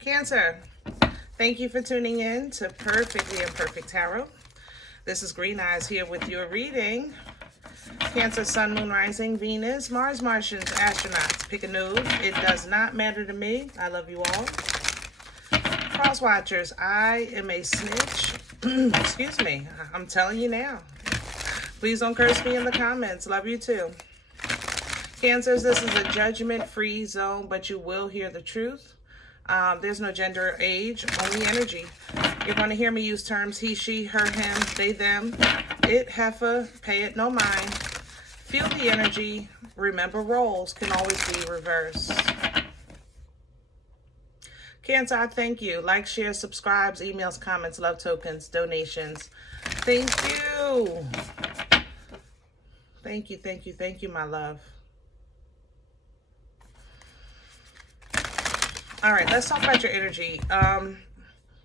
Cancer, thank you for tuning in to Perfectly Imperfect Tarot. This is Green Eyes here with your reading. Cancer, Sun, Moon, Rising, Venus, Mars, Martians, astronauts. Pick a node. It does not matter to me. I love you all. Cross watchers, I am a snitch. Excuse me. I'm telling you now. Please don't curse me in the comments. Love you too. Cancers, this is a judgment-free zone, but you will hear the truth. There's no gender or age, only energy. You're going to hear me use terms he, she, her, him, they, them, it, heifer, pay it, no mind. Feel the energy. Remember, roles can always be reversed. Cancer, I thank you. Like, share, subscribes, emails, comments, love tokens, donations. Thank you. Thank you, thank you, thank you, my love. All right, let's talk about your energy.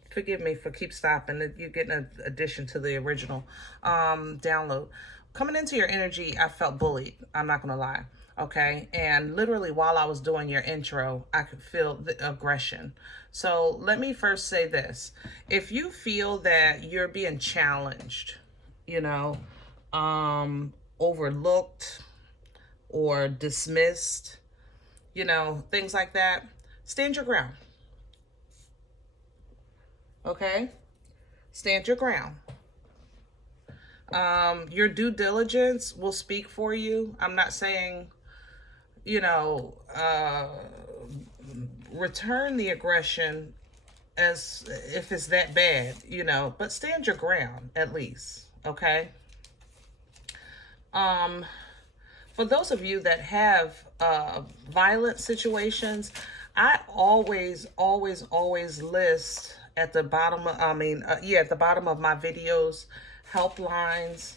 Forgive me for keep stopping. You're getting an addition to the original download. Coming into your energy, I felt bullied. I'm not going to lie. Okay. And literally while I was doing your intro, I could feel the aggression. So let me first say this. If you feel that you're being challenged, you know, overlooked or dismissed, you know, things like that, stand your ground. Okay? Stand your ground. Your due diligence will speak for you. I'm not saying, you know, return the aggression as if it's that bad, you know, but stand your ground at least. Okay? For those of you that have violent situations, I always list at the bottom, at the bottom of my videos, helplines,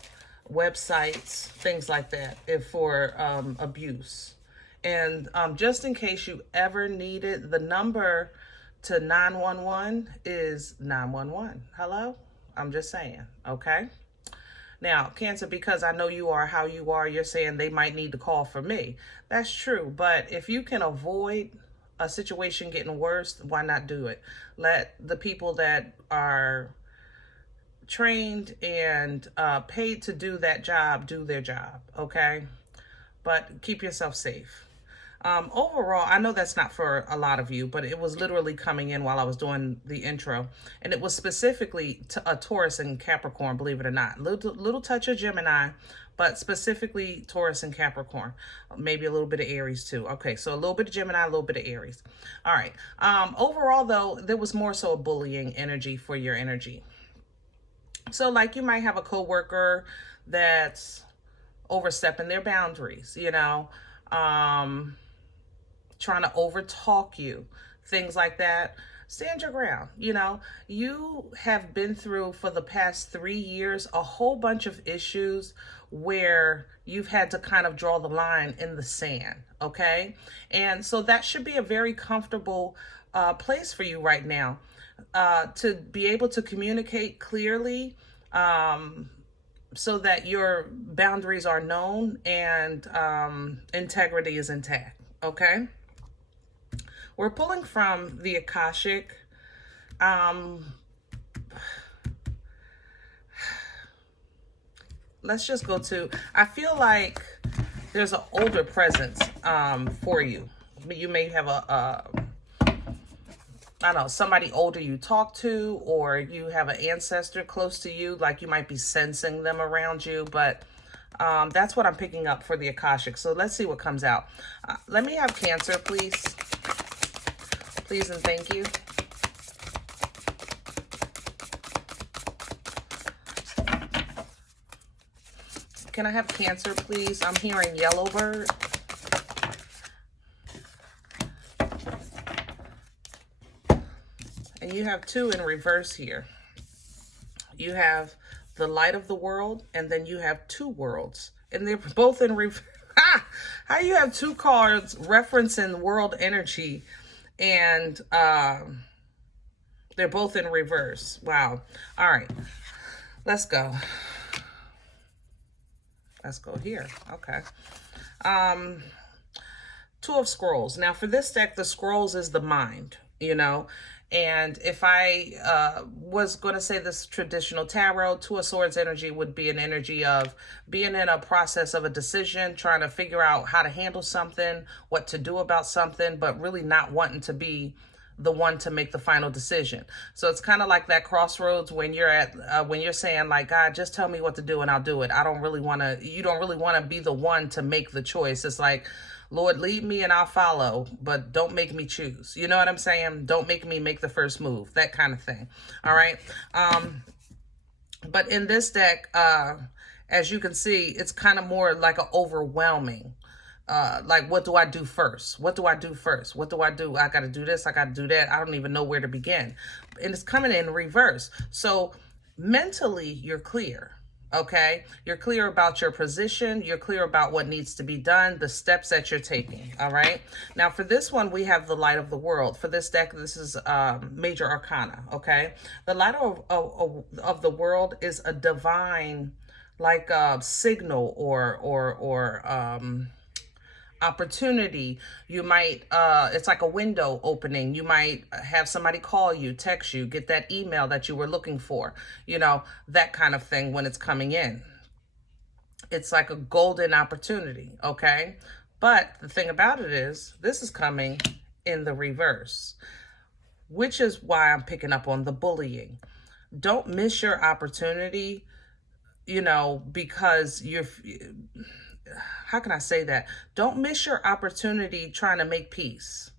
websites, things like that, if for abuse. And just in case you ever need it, the number to 911 is 911. Hello? I'm just saying, okay? Now, Cancer, because I know you are how you are, you're saying they might need to call for me. That's true, but if you can avoid a situation getting worse, why not do it? Let the people that are trained and paid to do that job do their job, okay? But keep yourself safe. Overall, I know that's not for a lot of you, but it was literally coming in while I was doing the intro. And it was specifically to a Taurus and Capricorn, believe it or not. Little touch of Gemini, but specifically Taurus and Capricorn. Maybe a little bit of Aries too. Okay, so a little bit of Gemini, a little bit of Aries. All right. Overall, though, there was more so a bullying energy for your energy. So like you might have a coworker that's overstepping their boundaries, you know, trying to overtalk you, things like that. Stand your ground. You know, you have been through for the past 3 years a whole bunch of issues where you've had to kind of draw the line in the sand, okay? And so that should be a very comfortable place for you right now to be able to communicate clearly so that your boundaries are known and integrity is intact, okay? We're pulling from the Akashic. Let's just go to, I feel like there's an older presence for you. You may have I don't know, somebody older you talk to, or you have an ancestor close to you, like you might be sensing them around you, but that's what I'm picking up for the Akashic. So let's see what comes out. Let me have Cancer, please. Please and thank you. Can I have Cancer, please? I'm hearing Yellowbird. And you have two in reverse here. You have the light of the world, and then you have two worlds. And they're both in reverse. How you have two cards referencing world energy, and they're both in reverse. Wow. All right. Let's go. Let's go here. Okay. Two of Scrolls. Now for this deck, the Scrolls is the mind. you know. And if I was going to say this traditional tarot, Two of Swords energy would be an energy of being in a process of a decision, trying to figure out how to handle something, what to do about something, but really not wanting to be the one to make the final decision. So it's kind of like that crossroads when you're at when you're saying like, God, just tell me what to do and I'll do it. I don't really want to, you don't really want to be the one to make the choice. It's like, Lord, lead me and I'll follow, but don't make me choose. You know what I'm saying? Don't make me make the first move, that kind of thing. All right. But in this deck, as you can see, it's kind of more like an overwhelming. Like, what do I do first? What do I do first? What do I do? I got to do this. I got to do that. I don't even know where to begin. And it's coming in reverse. So mentally, you're clear. Okay, you're clear about your position, you're clear about what needs to be done, the steps that you're taking. All right, now for this one we have the Light of the World. For this deck, this is Major Arcana. Okay, the Light of the World is a divine, like a signal or opportunity. You might it's like a window opening. You might have somebody call you, text you, get that email that you were looking for, you know, that kind of thing. When it's coming in, it's like a golden opportunity. Okay, but the thing about it is this is coming in the reverse, which is why I'm picking up on the bullying. Don't miss your opportunity, you know, because you're, how can I say that? Don't miss your opportunity trying to make peace.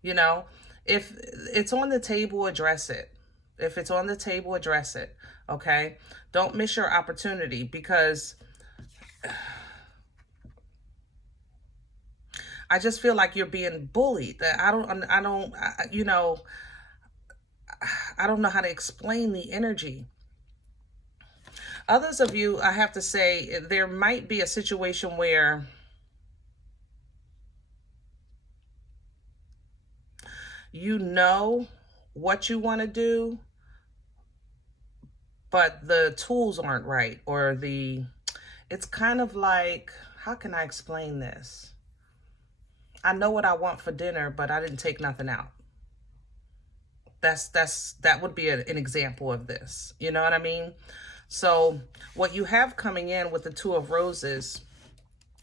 You know, if it's on the table, address it. If it's on the table, address it. Okay. Don't miss your opportunity, because I just feel like you're being bullied. You know, I don't know how to explain the energy. Others of you, I have to say, there might be a situation where you know what you want to do, but the tools aren't right, or it's kind of like, how can I explain this? I know what I want for dinner, but I didn't take nothing out. That would be an example of this. You know what I mean? So what you have coming in with the Two of Roses,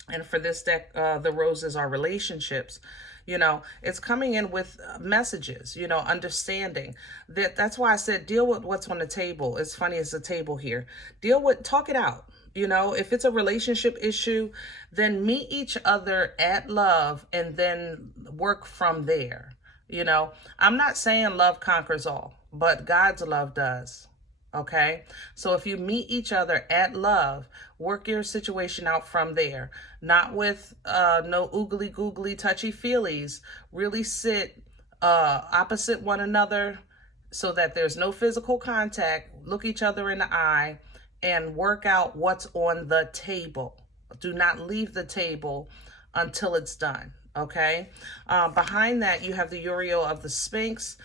and for this deck, the roses are relationships. You know, it's coming in with messages, you know, understanding. That's why I said deal with what's on the table. It's funny, it's a table here. Talk it out. You know, if it's a relationship issue, then meet each other at love and then work from there. You know, I'm not saying love conquers all, but God's love does. Okay, so if you meet each other at love, work your situation out from there, not with no oogly googly touchy feelies. Really sit opposite one another so that there's no physical contact. Look each other in the eye and work out what's on the table. Do not leave the table until it's done. Okay, behind that you have the Uriel of the Sphinx.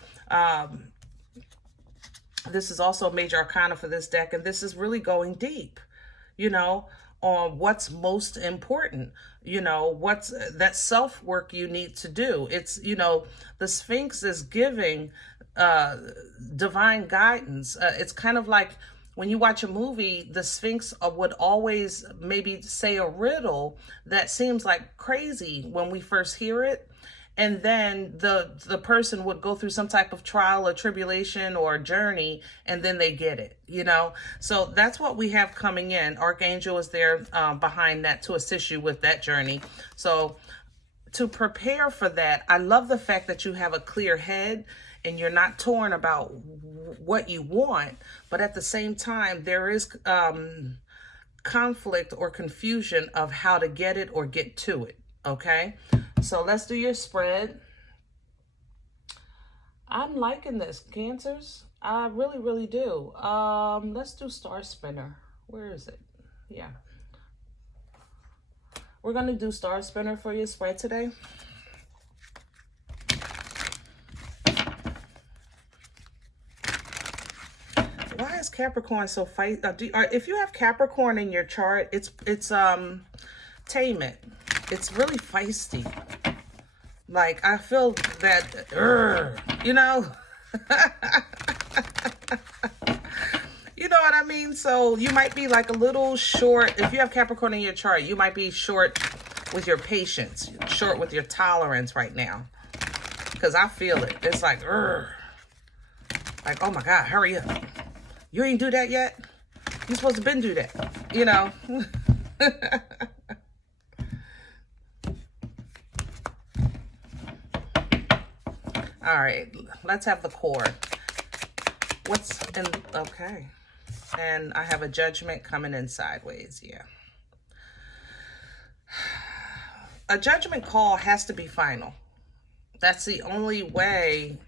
This is also Major Arcana for this deck, and this is really going deep, you know, on what's most important, you know, what's that self-work you need to do. It's, you know, the Sphinx is giving divine guidance. It's kind of like when you watch a movie, the Sphinx would always maybe say a riddle that seems like crazy when we first hear it. And then the person would go through some type of trial or tribulation or journey, and then they get it, you know? So that's what we have coming in. Archangel is there behind that to assist you with that journey. So to prepare for that, I love the fact that you have a clear head and you're not torn about what you want, but at the same time, there is conflict or confusion of how to get it or get to it, okay? So let's do your spread. I'm liking this, Cancers. I really, really do. Let's do Star Spinner. Where is it? Yeah. We're going to do Star Spinner for your spread today. Why is Capricorn so feisty? If you have Capricorn in your chart, it's tame it. It's really feisty. Like, I feel that, you know, you know what I mean? So you might be like a little short. If you have Capricorn in your chart, you might be short with your patience, short with your tolerance right now. Because I feel it. It's like, oh my God, hurry up. You ain't do that yet? You supposed to been do that, you know? All right, let's have the core. What's in, okay. And I have a Judgment coming in sideways, yeah. A judgment call has to be final. That's the only way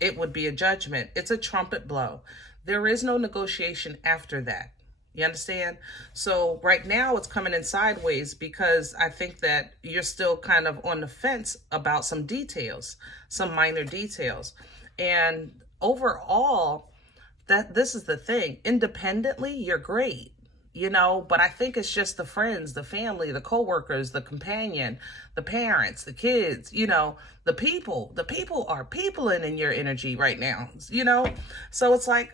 it would be a judgment. It's a trumpet blow. There is no negotiation after that. You understand? So right now it's coming in sideways because I think that you're still kind of on the fence about some details, some minor details. And overall, this is the thing. Independently, you're great, you know, but I think it's just the friends, the family, the coworkers, the companion, the parents, the kids, you know, the people are peopling in your energy right now, you know? So it's like,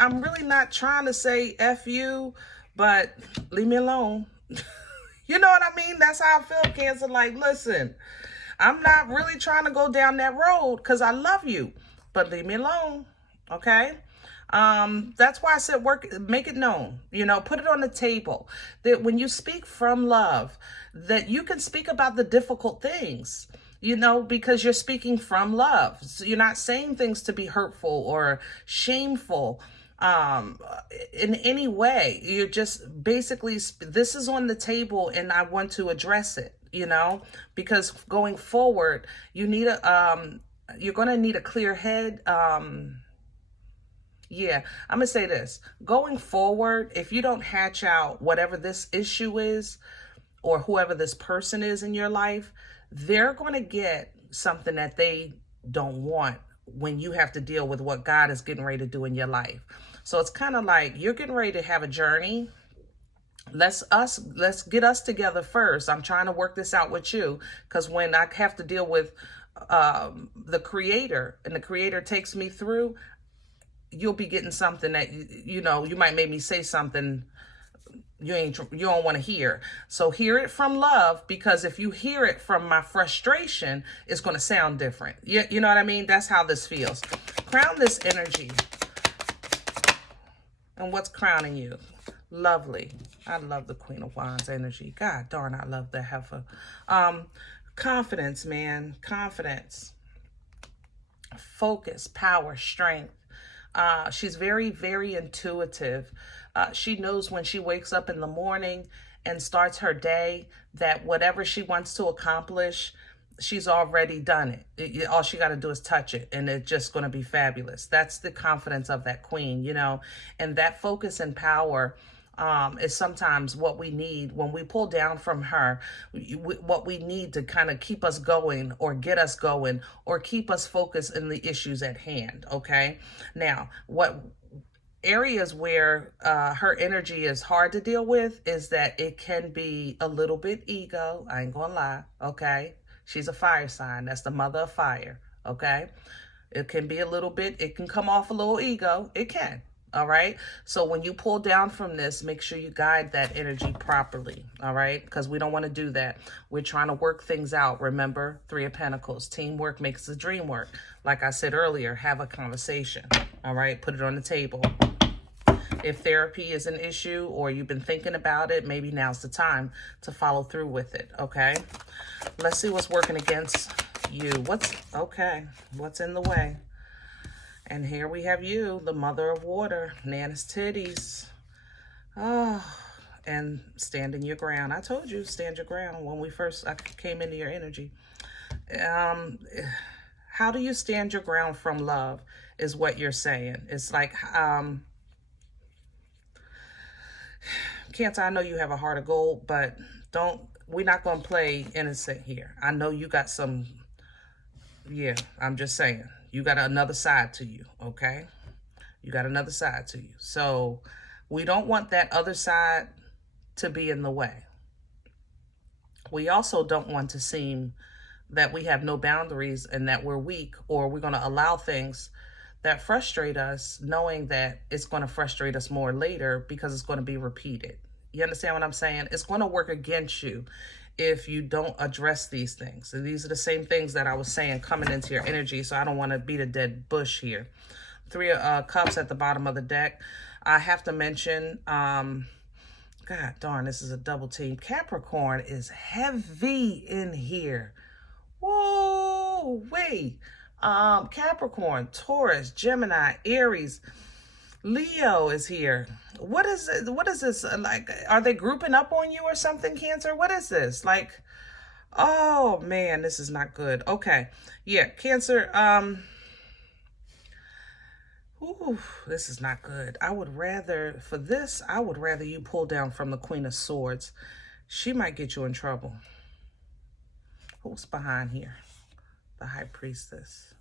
I'm really not trying to say F you, but leave me alone. You know what I mean? That's how I feel, Cancer. Like, listen, I'm not really trying to go down that road because I love you, but leave me alone, okay? That's why I said make it known, you know, put it on the table that when you speak from love, that you can speak about the difficult things, you know, because you're speaking from love. So you're not saying things to be hurtful or shameful, in any way. You're just basically, this is on the table and I want to address it, you know, because going forward, you're going to need a clear head, yeah, I'm going to say this. Going forward, if you don't hatch out whatever this issue is or whoever this person is in your life, they're going to get something that they don't want when you have to deal with what God is getting ready to do in your life. So it's kind of like you're getting ready to have a journey. Let's get us together first. I'm trying to work this out with you because when I have to deal with the Creator and the Creator takes me through, you'll be getting something that, you know, you might make me say something you don't want to hear. So hear it from love, because if you hear it from my frustration, it's going to sound different. You know what I mean? That's how this feels. Crown this energy. And what's crowning you? Lovely. I love the Queen of Wands energy. God darn, I love the heifer. Confidence, man. Confidence. Focus, power, strength. She's very, very intuitive. She knows when she wakes up in the morning and starts her day that whatever she wants to accomplish, she's already done it. All she got to do is touch it, and it's just going to be fabulous. That's the confidence of that queen, you know, and that focus and power is sometimes what we need when we pull down from her, what we need to kind of keep us going or get us going or keep us focused in the issues at hand. Okay. Now, what areas where her energy is hard to deal with is that it can be a little bit ego. I ain't gonna lie. Okay. She's a fire sign. That's the mother of fire. Okay. It can be a little bit, it can come off a little ego. It can. All right. So when you pull down from this, make sure you guide that energy properly. All right. Because we don't want to do that. We're trying to work things out. Remember, 3 of Pentacles. Teamwork makes the dream work. Like I said earlier, have a conversation. All right. Put it on the table. If therapy is an issue or you've been thinking about it, maybe now's the time to follow through with it. Okay. Let's see what's working against you. What's in the way? And here we have you, the mother of water, Nana's titties. Oh, and standing your ground. I told you, stand your ground when I came into your energy. How do you stand your ground from love is what you're saying. It's like, Cancer, I know you have a heart of gold, but we're not going to play innocent here. I know you got some, yeah, I'm just saying. You got another side to you, okay? You got another side to you. So we don't want that other side to be in the way. We also don't want to seem that we have no boundaries and that we're weak, or we're going to allow things that frustrate us, knowing that it's going to frustrate us more later because it's going to be repeated. You understand what I'm saying? It's going to work against you if you don't address these things. And these are the same things that I was saying coming into your energy, so I don't want to beat a dead bush here. Three of Cups at the bottom of the deck. I have to mention, God darn, this is a double team. Capricorn is heavy in here. Whoa, wait. Capricorn, Taurus, Gemini, Aries, Leo is here. What is it? What is this? Like, are they grouping up on you or something, Cancer? What is this? Like, oh man, this is not good. Okay. Yeah, Cancer, ooh, this is not good. I would rather, for this, I would rather you pull down from the Queen of Swords. She might get you in trouble. Who's behind here? The High Priestess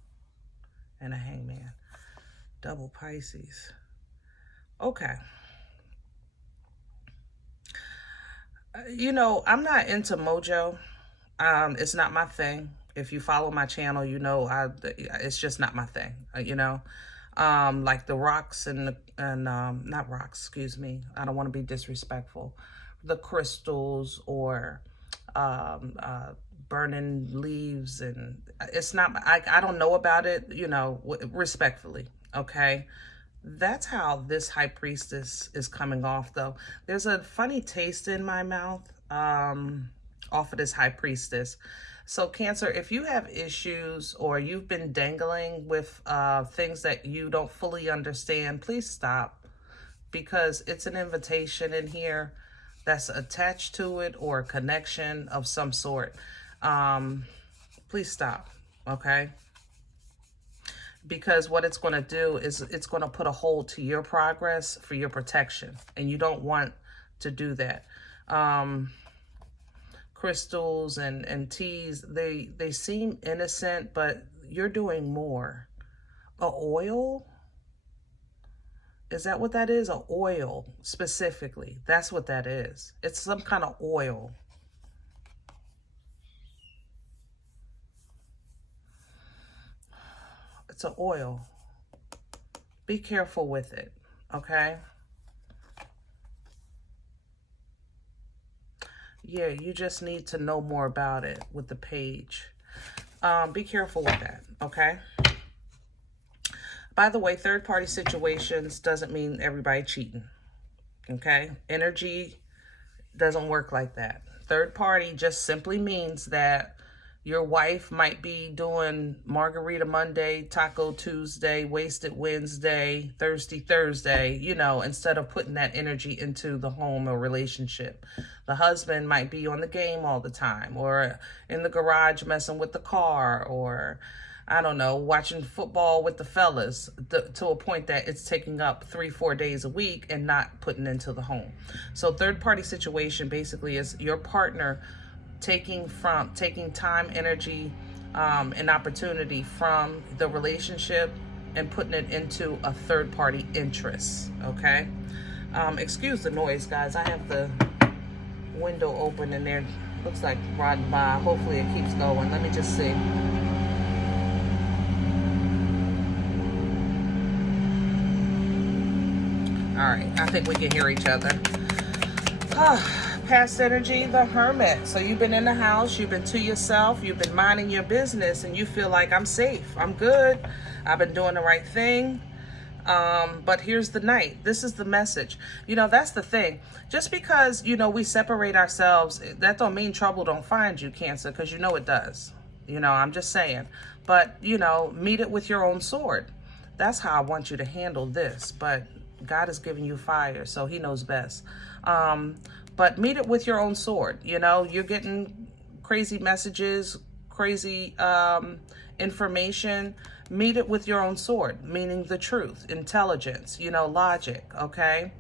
and a Hangman. Double Pisces. Okay. You know, I'm not into mojo. It's not my thing. If you follow my channel, you know it's just not my thing. You know, like the rocks and not rocks. Excuse me. I don't want to be disrespectful. The crystals or burning leaves, and it's not. I don't know about it. You know, respectfully. Okay. That's how this High Priestess is coming off, though. There's a funny taste in my mouth off of this High Priestess. So, Cancer, if you have issues or you've been dangling with things that you don't fully understand, please stop, because it's an invitation in here that's attached to it or a connection of some sort. Please stop, okay? Because what it's going to do is it's going to put a hold to your progress for your protection. And you don't want to do that. Crystals and teas, they seem innocent, but you're doing more. A oil? Is that what that is? A oil, specifically. That's what that is. It's some kind of oil. It's an oil. Be careful with it, okay? Yeah, you just need to know more about it with the page. Be careful with that, okay? By the way, third-party situations doesn't mean everybody cheating, okay? Energy doesn't work like that. Third party just simply means that your wife might be doing Margarita Monday, Taco Tuesday, Wasted Wednesday, Thirsty Thursday, you know, instead of putting that energy into the home or relationship. The husband might be on the game all the time, or in the garage messing with the car, or, I don't know, watching football with the fellas to a point that it's taking up 3-4 days a week and not putting into the home. So third party situation basically is your partner taking time, energy, and opportunity from the relationship and putting it into a third-party interest, okay? Excuse the noise, guys. I have the window open and there looks like riding by. Hopefully it keeps going. Let me just see. All right, I think we can hear each other. Past energy, the Hermit. So you've been in the house, you've been to yourself, you've been minding your business, and you feel like I'm safe, I'm good, I've been doing the right thing. But here's the Knight. This is the message. You know, that's the thing. Just because, you know, we separate ourselves, that don't mean trouble don't find you, Cancer, because you know it does. You know, I'm just saying. But, you know, meet it with your own sword. That's how I want you to handle this. But God is giving you fire, so he knows best. But meet it with your own sword. You know, you're getting crazy messages, crazy information. Meet it with your own sword, meaning the truth, intelligence, you know, logic, okay?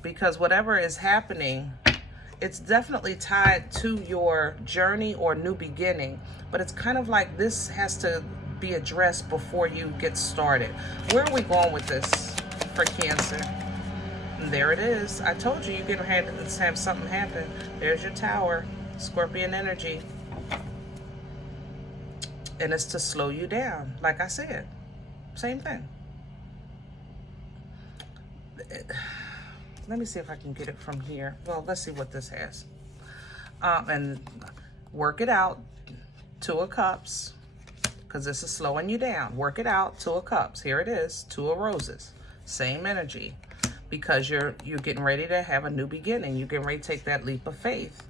Because whatever is happening, it's definitely tied to your journey or new beginning. But it's kind of like this has to be addressed before you get started. Where are we going with this for Cancer? There it is. I told you, you're going to have something happen. There's your Tower. Scorpion energy. and it's to slow you down. Like I said, same thing. Let me see if I can get it from here. Well, let's see what this has. And work it out, 2 of Cups, because this is slowing you down. Work it out, 2 of Cups. Here it is, 2 of Roses. Same energy, because you're getting ready to have a new beginning. You're getting ready to take that leap of faith.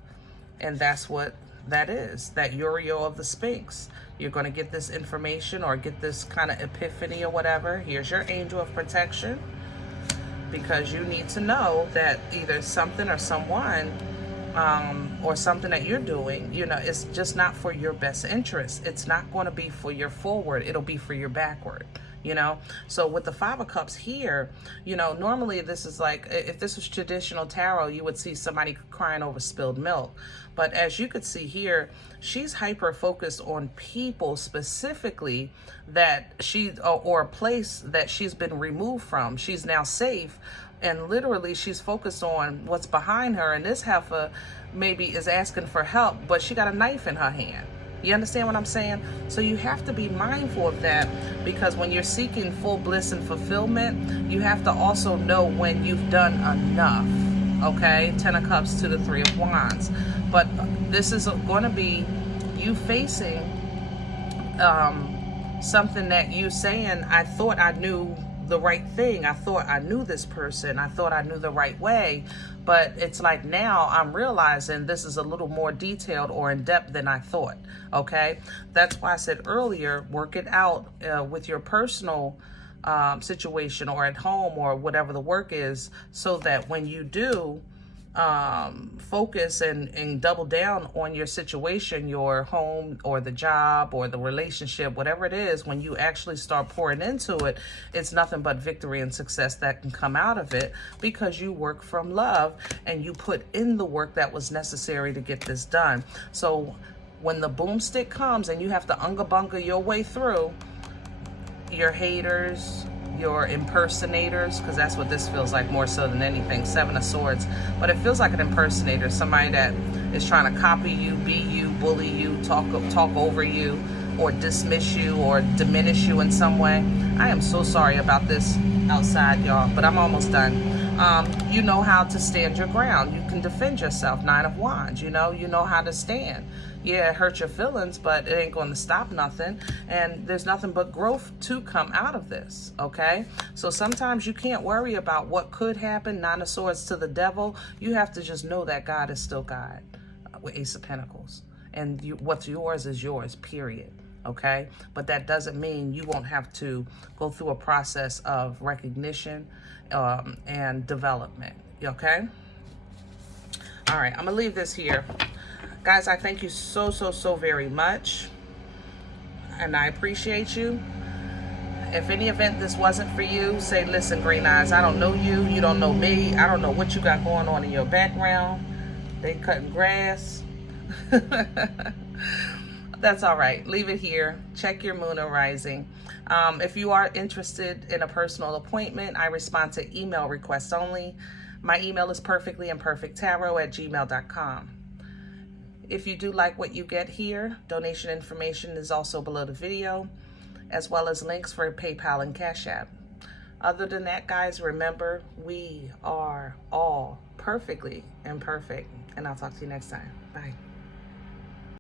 And that's what that is, that Uriel of the Sphinx. You're going to get this information or get this kind of epiphany or whatever. Here's your angel of protection, because you need to know that either something or someone or something that you're doing, you know, it's just not for your best interest. It's not going to be for your forward. It'll be for your backward. You know, so with the 5 of Cups here, you know, normally this is like, if this was traditional tarot, you would see somebody crying over spilled milk. But as you could see here, she's hyper focused on people specifically that or a place that she's been removed from. She's now safe, and literally she's focused on what's behind her. And this heifer maybe is asking for help, but she got a knife in her hand. You understand what I'm saying? So you have to be mindful of that, because when you're seeking full bliss and fulfillment, you have to also know when you've done enough. Okay? 10 of Cups to the 3 of Wands. But this is going to be you facing something that you saying, I thought I knew the right thing. I thought I knew this person. I thought I knew the right way. But it's like now I'm realizing this is a little more detailed or in depth than I thought. Okay? That's why I said earlier, work it out with your personal situation or at home or whatever the work is, so that when you do focus and double down on your situation, your home or the job or the relationship, whatever it is, when you actually start pouring into it, it's nothing but victory and success that can come out of it, because you work from love and you put in the work that was necessary to get this done. So when the boomstick comes and you have to unga bunga your way through, your haters, your impersonators, because that's what this feels like more so than anything, 7 of Swords, but it feels like an impersonator, somebody that is trying to copy you, be you, bully you, talk over you, or dismiss you or diminish you in some way. I am so sorry about this outside, y'all, but I'm almost done. You know how to stand your ground. You can defend yourself. 9 of Wands, you know how to stand. Yeah, it hurts your feelings, but it ain't going to stop nothing. And there's nothing but growth to come out of this, okay? So sometimes you can't worry about what could happen. 9 of Swords to the Devil. You have to just know that God is still God with Ace of Pentacles. And what's yours is yours, period, okay? But that doesn't mean you won't have to go through a process of recognition and development, okay? All right, I'm going to leave this here. Guys, I thank you so very much, and I appreciate you. If any event this wasn't for you, say, listen, Green Eyes, I don't know you, you don't know me, I don't know what you got going on in your background. They cutting grass. That's all right. Leave it here. Check your moon or rising. If you are interested in a personal appointment, I respond to email requests only. My email is perfectlyimperfecttarot@gmail.com. If you do like what you get here, donation information is also below the video, as well as links for PayPal and CashApp. Other than that, guys, remember, we are all perfectly imperfect. And I'll talk to you next time. Bye.